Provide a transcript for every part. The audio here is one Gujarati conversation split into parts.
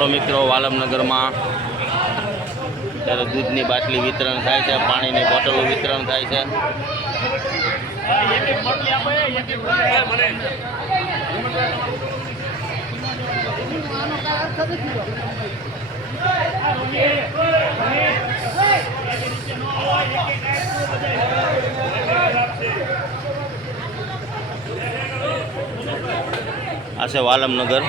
ચાલો મિત્રો, વાલમનગરમાં ત્યારે દૂધની બાટલી વિતરણ થાય છે, પાણીની બોટલો વિતરણ થાય છે. આ છે વાલમનગર.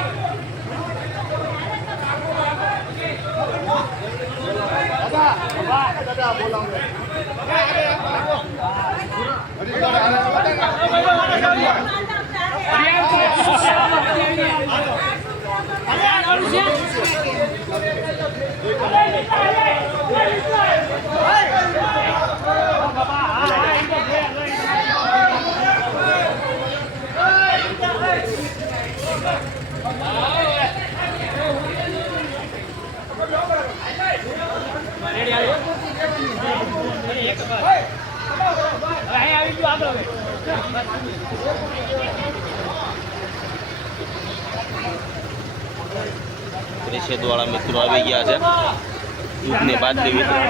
પરિષદવાળા મિત્રો આવી ગયા છે. દૂધની બાટલી વિતરણ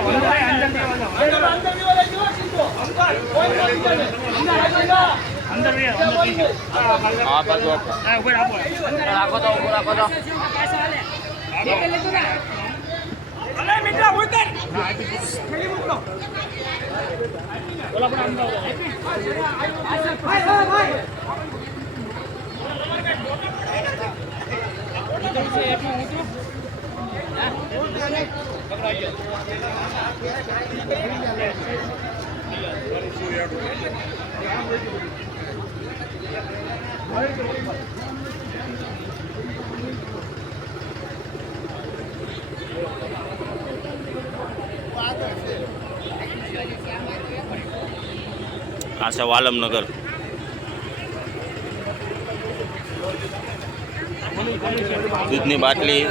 આ છે વાલમનગર. દૂધની બાટલી,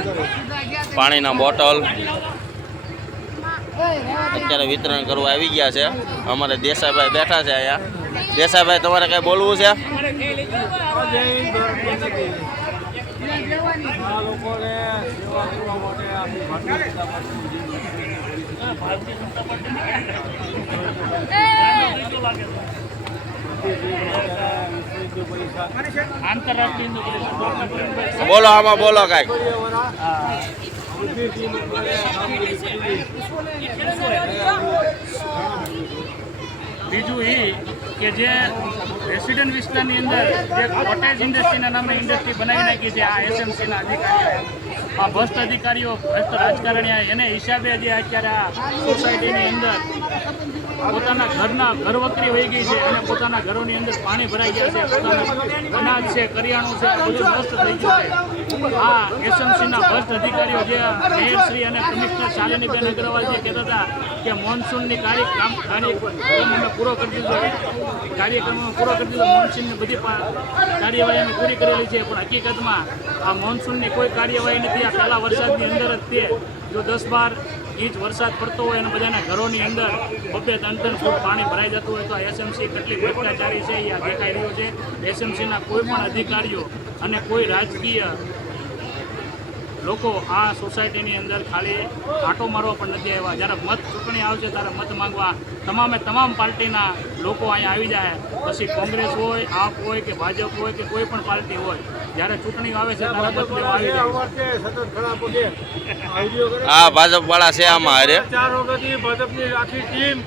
પાણીના બોટલ અત્યારે વિતરણ કરવા આવી ગયા છે. અમારે દેસાઈભાઈ બેઠા છે અહીંયા. દેસાઈભાઈ, તમારે કઈ બોલવું છે? બોલો, આમાં બોલો કઈક. બીજું એ કે જે રેસિડેન્ટ વિસ્તારની અંદર જે કોટેજ ઇન્ડસ્ટ્રીના નામે ઇન્ડસ્ટ્રી બનાવી નાખી છે આ એસએમસીના અધિકારીઓ, આ ભ્રષ્ટ અધિકારીઓ, ભ્રષ્ટ રાજકારણીઓ, એને હિસાબે જે અત્યારે આ સોસાયટીની અંદર પોતાના ઘર વકરી વહી ગઈ છે અને પોતાના ઘરોની અંદર પાણી ભરાઈ ગયા છે, પોતાના અનાજ છે, કરિયાણું છે, બધું નષ્ટ થઈ ગયું છે. આ એસએમસીના ભ્રષ્ટ અધિકારીઓ જે મેયરશ્રી અને કમિશનર શાલિનીબેન અગ્રવાલ જે કહેતા હતા કે મોન્સૂનની કાર્યક્રમ પૂરો કરી દીધો, કાર્યક્રમમાં પૂરો કરી દીધો, મોન્સૂનની બધી કાર્યવાહી અમે પૂરી કરેલી છે, પણ હકીકતમાં આ મોન્સૂનની કોઈ કાર્યવાહી નથી. આ પહેલા વરસાદની અંદર જ તે જો 10-12 ઇંચ વરસાદ પડતો હોય અને બધાના ઘરોની અંદર 2-3 ફૂટ પાણી ભરાઈ જતું હોય તો આ એસએમસી કેટલી ભ્રષ્ટાચારી છે એ દેખાઈ રહ્યું છે. એસએમસીના કોઈ પણ અધિકારીઓ અને કોઈ રાજકીય લોકો આ સોસાયટીની અંદર ખાલી આંટો મારવા પણ નથી આવ્યા. જ્યારે મત ચૂંટણી આવશે ત્યારે મત માંગવા તમામ પાર્ટીના લોકો અહીંયા આવી જાય. પછી કોંગ્રેસ હોય, આપ હોય કે ભાજપ હોય કે કોઈ પણ પાર્ટી હોય, જ્યારે ચૂંટણી આવે છે ત્યારે મત લેવા આવી જાય. હા, ભાજપ વાળા છે આમાં. અરે ભાજપની આખી ટીમ